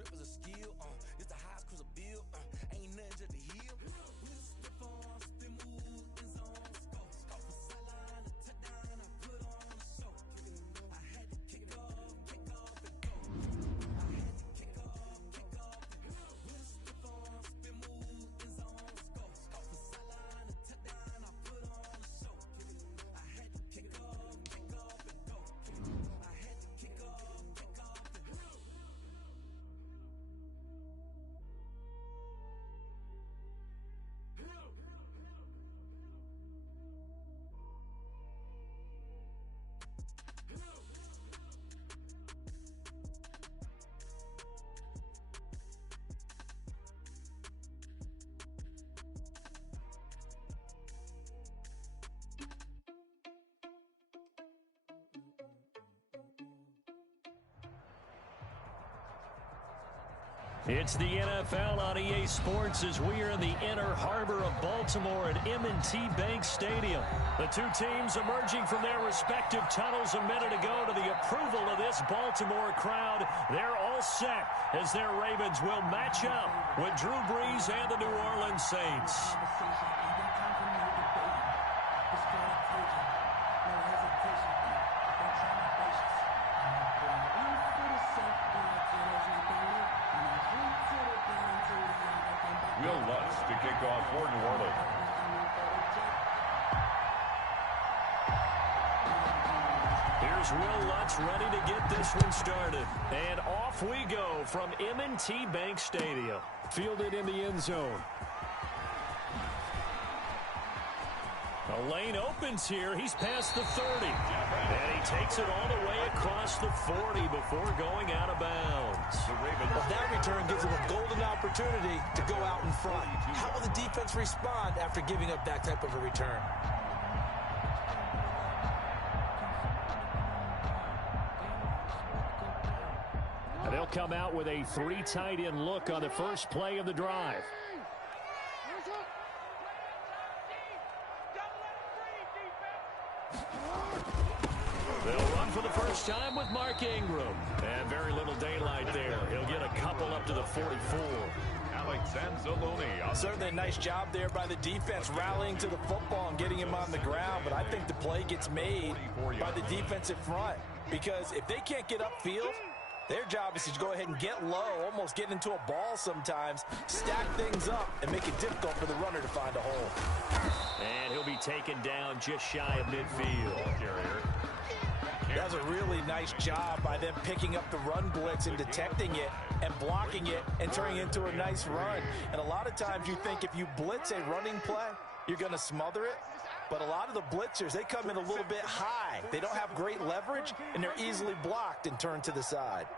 drip is a skill. It's the highest cruise a bill. Ain't nothing just to heal. We just step on, spin move, in zone, scope for sideline, a touchdown, I put on the show. I had to kick off and go. I had to kick off and go. We just step on, spin move, in zone, scope for sideline, a touchdown, I put on the show. I had to kick off and go. I had to kick off and go. It's the NFL on EA Sports as we are in the inner harbor of Baltimore at M&T Bank Stadium. The two teams emerging from their respective tunnels a minute ago to the approval of this Baltimore crowd. They're all set as their Ravens will match up with Drew Brees and the New Orleans Saints. Will Lutz to kick off for New Orleans. Here's Will Lutz ready to get this one started. And off we go from M&T Bank Stadium. Fielded in the end zone. A lane opens here. He's past the 30. And he takes it all the way across the 40 before going out of bounds. Well, that return gives him a golden opportunity to go out in front. How will the defense respond after giving up that type of a return? And they'll come out with a 3 tight end look on the first play of the drive. They'll run for the first time with Mark Ingram. And very little daylight there. He'll get a couple up to the 44. Alex Anzalone. Certainly a nice job there by the defense rallying to the football and getting him on the ground. But I think the play gets made by the defensive front. Because if they can't get upfield, their job is to go ahead and get low, almost get into a ball sometimes, stack things up, and make it difficult for the runner to find a hole. And he'll be taken down just shy of midfield. That's a really nice job by them picking up the run blitz and detecting it and blocking it and turning it into a nice run. And a lot of times you think if you blitz a running play, you're going to smother it. But a lot of the blitzers, they come in a little bit high. They don't have great leverage, and they're easily blocked and turned to the side.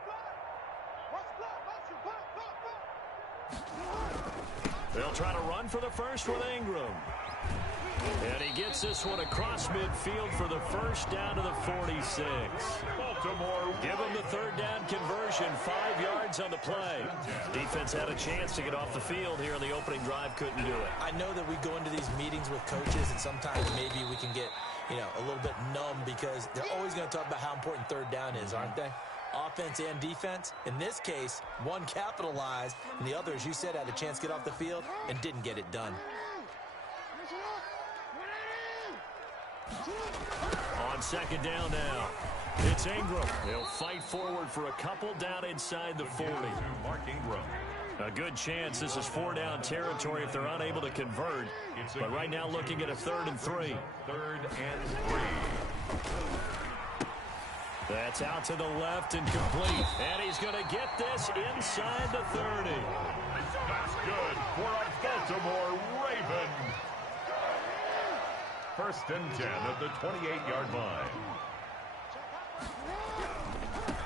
They'll try to run for the first with Ingram. And he gets this one across midfield for the first down to the 46. Baltimore. Give him the third down conversion, 5 yards on the play. Defense had a chance to get off the field here in the opening drive, couldn't do it. I know that we go into these meetings with coaches, and sometimes maybe we can get, a little bit numb because they're always going to talk about how important third down is, aren't they? Offense and defense. In this case, one capitalized, and the other, as you said, had a chance to get off the field and didn't get it done. On second down now, it's Ingram. He'll fight forward for a couple down inside the 40. Mark Ingram. A good chance this is 4-down territory if they're unable to convert. But right now looking at a 3rd and 3. 3rd and 3. That's out to the left and complete. And he's going to get this inside the 30. That's good for a Baltimore Raven. 1st and 10 at the 28-yard line.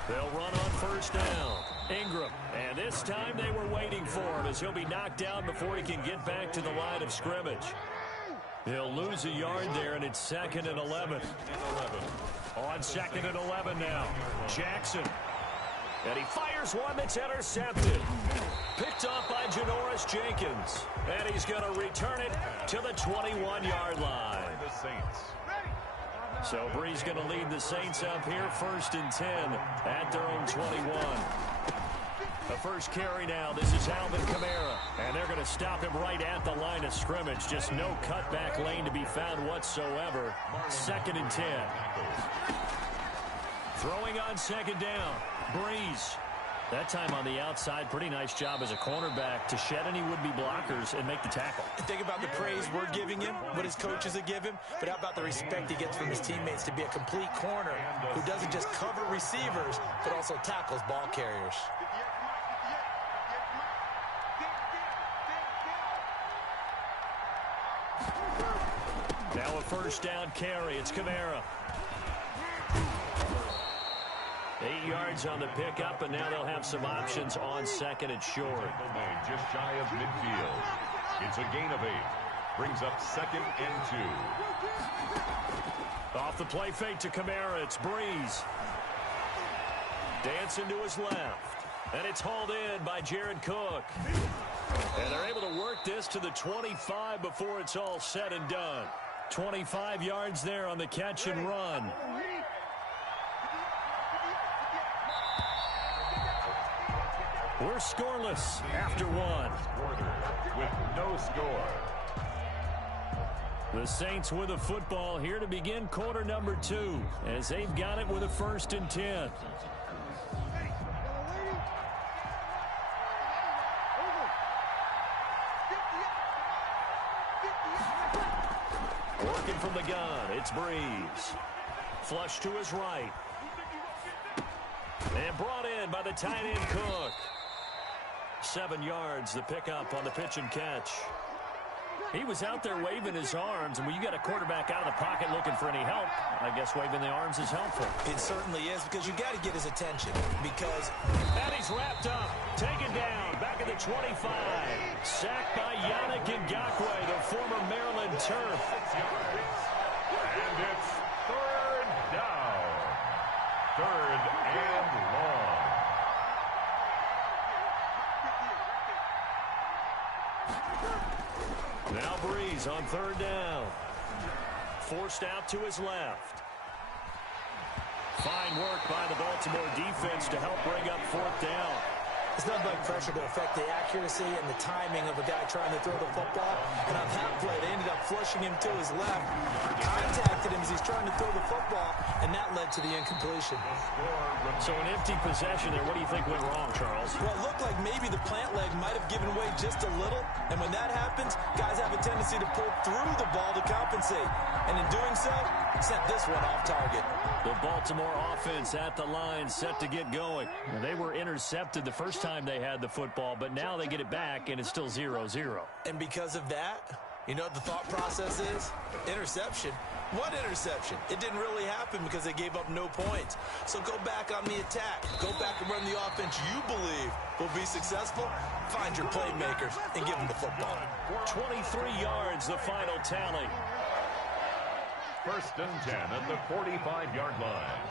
They'll run on first down. Ingram. And this time they were waiting for him as he'll be knocked down before he can get back to the line of scrimmage. He'll lose a yard there, and it's 2nd and 11. On 2nd and 11 now. Jackson. And he fires one that's intercepted. Picked off by Janoris Jenkins. And he's going to return it to the 21-yard line. The Saints. So Brees going to lead the Saints up here 1st and 10 at their own 21. The first carry now. This is Alvin Kamara. And they're going to stop him right at the line of scrimmage. Just no cutback lane to be found whatsoever. 2nd and 10. Throwing on 2nd down. Breeze. That time on the outside, pretty nice job as a cornerback to shed any would-be blockers and make the tackle. Think about the praise we're giving him, what his coaches have given him, but how about the respect he gets from his teammates to be a complete corner who doesn't just cover receivers, but also tackles ball carriers. Now a 1st down carry. It's Kamara. 8 yards on the pickup, and now they'll have some options on 2nd and short. Just shy of midfield. It's a gain of 8. Brings up 2nd and 2. Off the play fake to Kamara. It's Breeze. Dancing to his left. And it's hauled in by Jared Cook. And they're able to work this to the 25 before it's all said and done. 25 yards there on the catch and run. We're scoreless after 1. With no score. The Saints with a football here to begin quarter number 2 as they've got it with a 1st and 10. Working from the gun, it's Breeze. Flush to his right. And brought in by the tight end Cook. 7 yards, the pickup on the pitch and catch. He was out there waving his arms, and when you got a quarterback out of the pocket looking for any help, I guess waving the arms is helpful. It certainly is, because you got to get his attention. Because and he's wrapped up, taken down, back at the 25. Sacked by Yannick Ngakoue, the former Maryland Terp. And it's 3rd down. 3rd and long. Now Breeze on 3rd down. Forced out to his left. Fine work by the Baltimore defense to help bring up 4th down. it's not like pressure to affect the accuracy and the timing of a guy trying to throw the football. And on that play, they ended up flushing him to his left, contacted him as he's trying to throw the football, and that led to the incompletion. So an empty possession there. What do you think went wrong, Charles? Well, it looked like maybe the plant leg might have given way just a little, and when that happens, guys have a tendency to pull through the ball to compensate. And in doing so, sent this one off target. The Baltimore offense at the line, set to get going. And they were intercepted the first time they had the football, but now they get it back, and it's still 0-0. And because of that, you know what the thought process is? Interception. What interception? It didn't really happen because they gave up no points. So go back on the attack. Go back and run the offense you believe will be successful. Find your playmakers and give them the football. 23 yards, the final tally. 1st and 10 at the 45-yard line.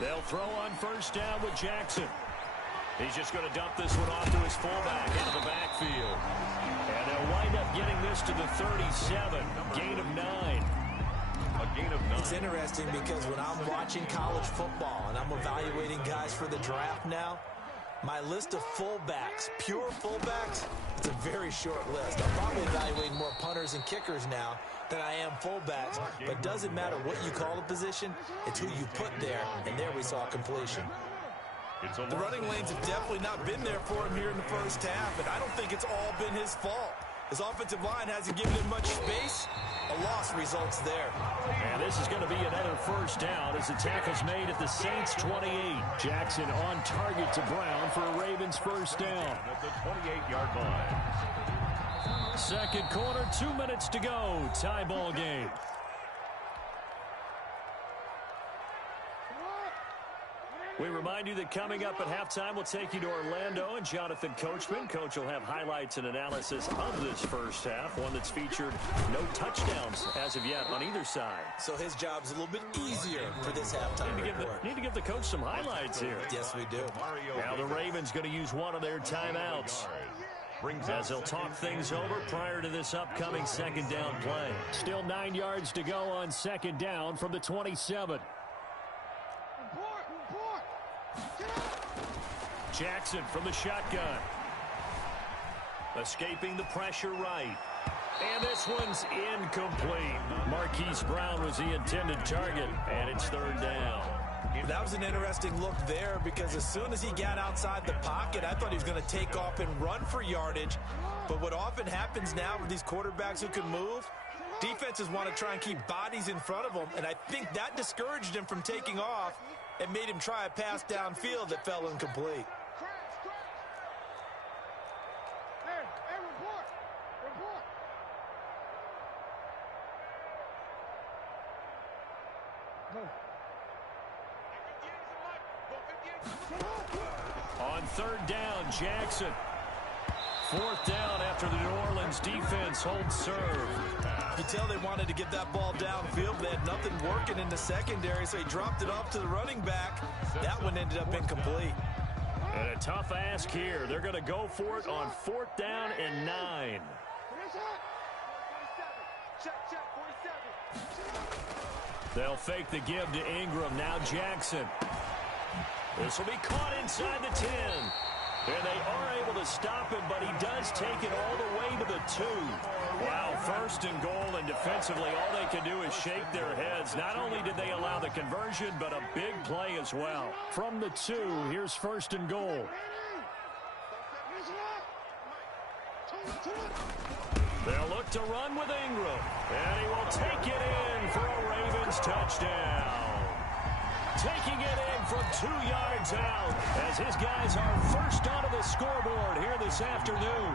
They'll throw on 1st down with Jackson. He's just going to dump this one off to his fullback out of the backfield. And they'll wind up getting this to the 37. Gain of 9. A gain of 9. It's interesting because when I'm watching college football and I'm evaluating guys for the draft now, my list of fullbacks, pure fullbacks, it's a very short list. I'm probably evaluating more punters and kickers now than I am fullbacks. But it doesn't matter what you call the position, it's who you put there. And there we saw completion. The running lanes have definitely not been there for him here in the first half, and I don't think it's all been his fault. His offensive line hasn't given him much space. A loss results there. And this is going to be another 1st down as the tackle's made at the Saints 28. Jackson on target to Brown for a Ravens 1st down. At the 28-yard line. Second quarter, 2 minutes to go. Tie ball game. We remind you that coming up at halftime, we'll take you to Orlando and Jonathan Coachman. Coach will have highlights and analysis of this first half, one that's featured no touchdowns as of yet on either side. So his job's a little bit easier for this halftime report. Need to give the coach some highlights here. Yes, we do. Now the Ravens going to use one of their timeouts. brings as they'll talk things over prior to this upcoming second down play. Still 9 yards to go on second down from the 27. Jackson from the shotgun. Escaping the pressure right. And this one's incomplete. Marquise Brown was the intended target, and it's third down. That was an interesting look there because as soon as he got outside the pocket, I thought he was going to take off and run for yardage. But what often happens now with these quarterbacks who can move, defenses want to try and keep bodies in front of them, and I think that discouraged him from taking off and made him try a pass downfield that fell incomplete. On third down, Jackson. Fourth down after the New Orleans defense holds serve. You tell they wanted to get that ball downfield. They had nothing working in the secondary, so he dropped it off to the running back. That one ended up incomplete. And a tough ask here. They're going to go for it on fourth down and 9. They'll fake the give to Ingram. Now Jackson. This will be caught inside the 10. And they are able to stop him, but he does take it all the way to the 2. Wow, first and goal, and defensively all they can do is shake their heads. Not only did they allow the conversion, but a big play as well. From the 2, here's first and goal. They'll look to run with Ingram, and he will take it in for a Ravens touchdown. Taking it in from 2 yards out as his guys are first onto the scoreboard here this afternoon.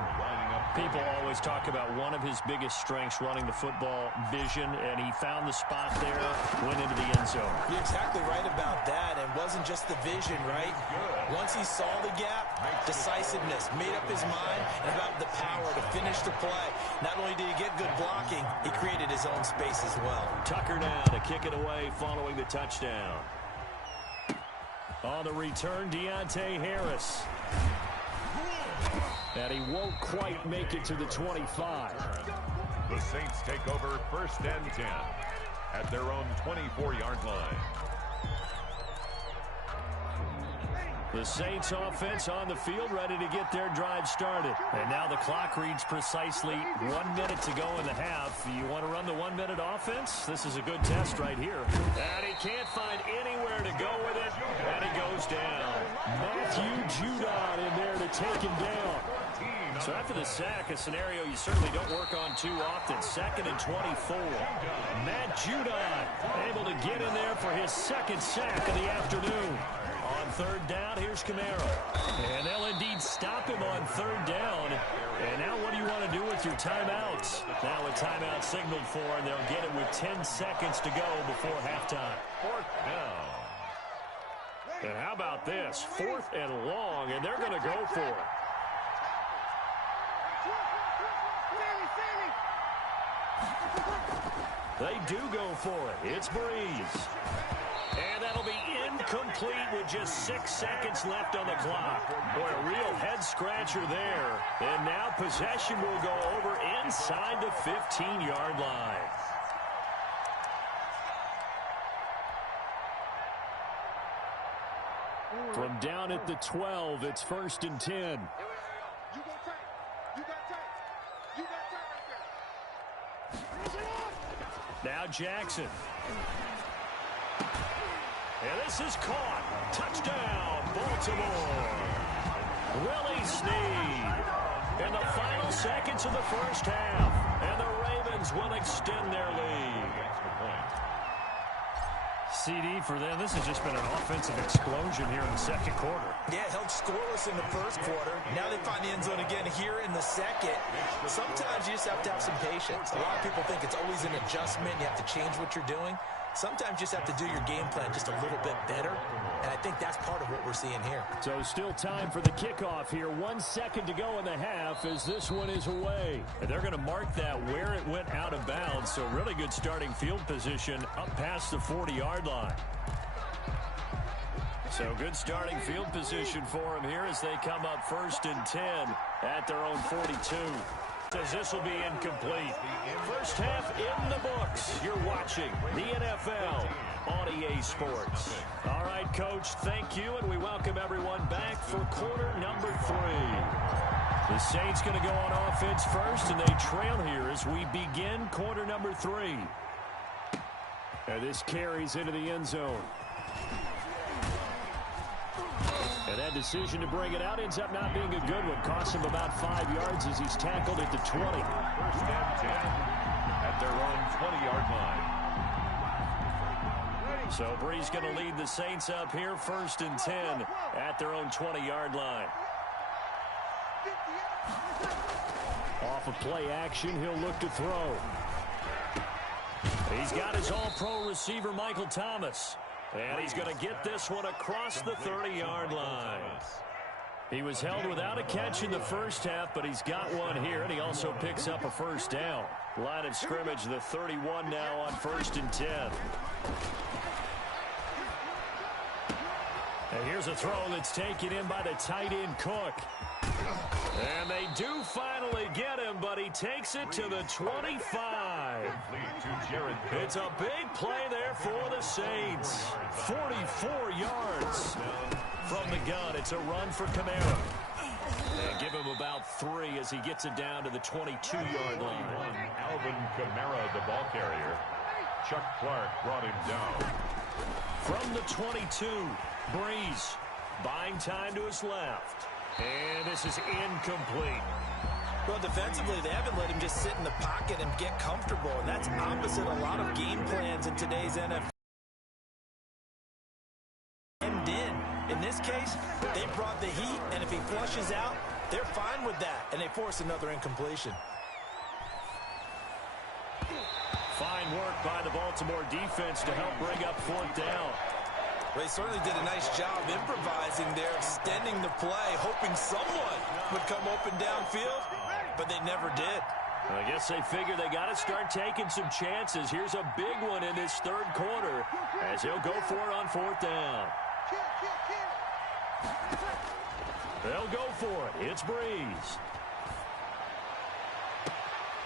People always talk about one of his biggest strengths, running the football, vision, and he found the spot there, went into the end zone. You're exactly right about that, and wasn't just the vision, right? Once he saw the gap, decisiveness, made up his mind, and about the power to finish the play. Not only did he get good blocking, he created his own space as well. Tucker now to kick it away following the touchdown. On the return, Deontay Harris. And he won't quite make it to the 25. The Saints take over first and 10 at their own 24-yard line. The Saints offense on the field, ready to get their drive started. And now the clock reads precisely 1 minute to go in the half. You want to run the 1 minute offense? This is a good test right here. And he can't find anywhere to go with it. And he goes down. Matthew Judon in there to take him down. So after the sack, a scenario you certainly don't work on too often. Second and 24. Matt Judon able to get in there for his second sack of the afternoon. On third down, here's Kamara. And they'll indeed stop him on third down. And now what do you want to do with your timeouts? Now a timeout signaled for, and they'll get it with 10 seconds to go before halftime. Fourth down. And how about this? Fourth and long, and they're going to go for it. They do go for it. It's Breeze. And that'll be incomplete with just 6 seconds left on the clock. Boy, a real head-scratcher there. And now possession will go over inside the 15-yard line. From down at the 12, it's first and 10. Now Jackson. And this is caught. Touchdown, Baltimore. Willie Snead. In the final seconds of the first half. And the Ravens will extend their lead. CD for them. This has just been an offensive explosion here in the second quarter. Yeah, held scoreless in the first quarter. Now they find the end zone again here in the second. Sometimes you just have to have some patience. A lot of people think it's always an adjustment. You have to change what you're doing. Sometimes you just have to do your game plan just a little bit better, and I think that's part of what we're seeing here. So still time for the kickoff here. 1 second to go in the half as this one is away. And they're going to mark that where it went out of bounds, so really good starting field position up past the 40-yard line. So good starting field position for him here as they come up 1st and 10 at their own 42. Says this will be incomplete. First half in the books. You're watching the NFL on EA Sports. All right, Coach, thank you, and we welcome everyone back for quarter number 3. The Saints going to go on offense first, and they trail here as we begin quarter number 3. And this carries into the end zone. And that decision to bring it out ends up not being a good one. Costs him about 5 yards as he's tackled at the 20. 1st and 10 at their own 20-yard line. So Brees going to lead the Saints up here 1st and 10 at their own 20-yard line. Off of play action, he'll look to throw. He's got his all-pro receiver, Michael Thomas. And he's going to get this one across the 30-yard line. He was held without a catch in the first half, but he's got one here, and he also picks up a first down. Line of scrimmage, the 31 now on 1st and 10. And here's a throw that's taken in by the tight end, Cook. And they do finally get him, but he takes it to the 25. It's a big play there for the Saints. 44 yards from the gun. It's a run for Kamara. And give him about 3 as he gets it down to the 22-yard line. Alvin Kamara, the ball carrier. Chuck Clark brought him down. From the 22, Brees buying time to his left. And this is incomplete. Well, defensively, they haven't let him just sit in the pocket and get comfortable. And that's opposite a lot of game plans in today's NFL. In this case, they brought the heat, and if he flushes out, they're fine with that. And they force another incompletion. Fine work by the Baltimore defense to help bring up 4th down. Well, he certainly did a nice job improvising there, extending the play, hoping someone would come open downfield, but they never did. I guess they figure they got to start taking some chances. Here's a big one in this 3rd quarter as he'll go for it on 4th down. They'll go for it. It's Brees.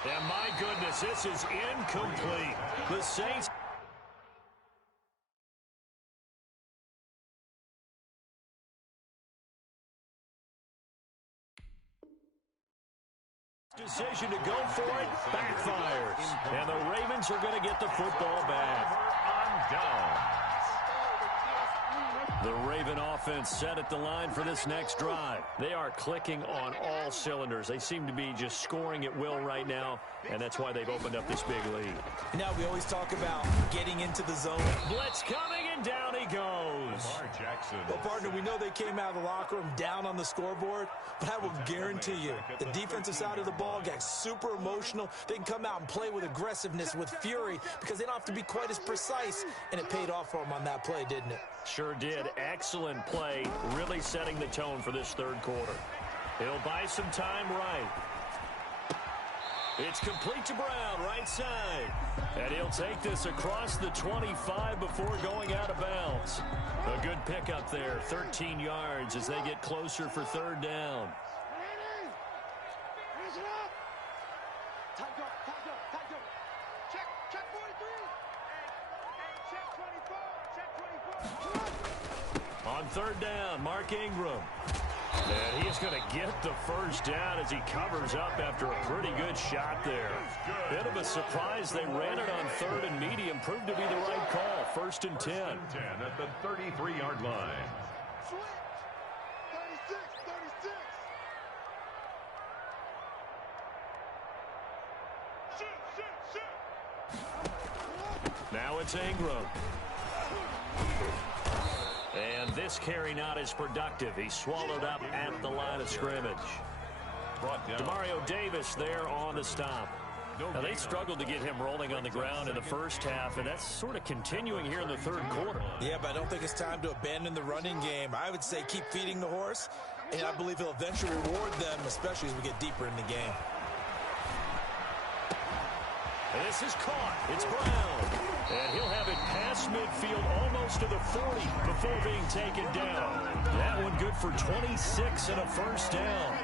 And my goodness, this is incomplete. The Saints... Decision to go for it, backfires. And the Ravens are going to get the football back. On down. The Raven offense set at the line for this next drive. They are clicking on all cylinders. They seem to be just scoring at will right now, and that's why they've opened up this big lead. Now we always talk about getting into the zone. Blitz coming, and down he goes. Jackson. Well, partner, we know they came out of the locker room down on the scoreboard, but I will guarantee you the defensive side of the ball got super emotional. They can come out and play with aggressiveness, with fury, because they don't have to be quite as precise, and it paid off for them on that play, didn't it? Sure did. Excellent play, really setting the tone for this 3rd quarter. He'll buy some time right. It's complete to Brown, right side. And he'll take this across the 25 before going out of bounds. A good pickup there, 13 yards as they get closer for 3rd down. On 3rd down, Mark Ingram. And he's going to get the first down as he covers up after a pretty good shot there. Bit of a surprise. They ran it on 3rd and medium. Proved to be the right call. 1st and 10. 1st and 10 at the 33-yard line. Now it's Ingram. And this carry not as productive. He's swallowed up at the line of scrimmage. Demario Davis there on the stop. Now, they struggled to get him rolling on the ground in the first half, and that's sort of continuing here in the 3rd quarter. Yeah, but I don't think it's time to abandon the running game. I would say keep feeding the horse, and I believe he'll eventually reward them, especially as we get deeper in the game. And this is caught. It's Brown. And he'll have it past midfield almost to the 40 before being taken down. That one good for 26 and a first down.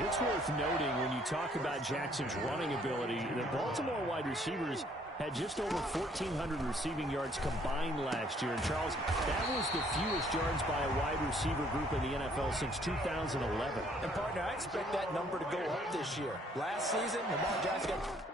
It's worth noting when you talk about Jackson's running ability that Baltimore wide receivers had just over 1,400 receiving yards combined last year. And, Charles, that was the fewest yards by a wide receiver group in the NFL since 2011. And, partner, I expect that number to go up this year. Last season, Lamar Jackson got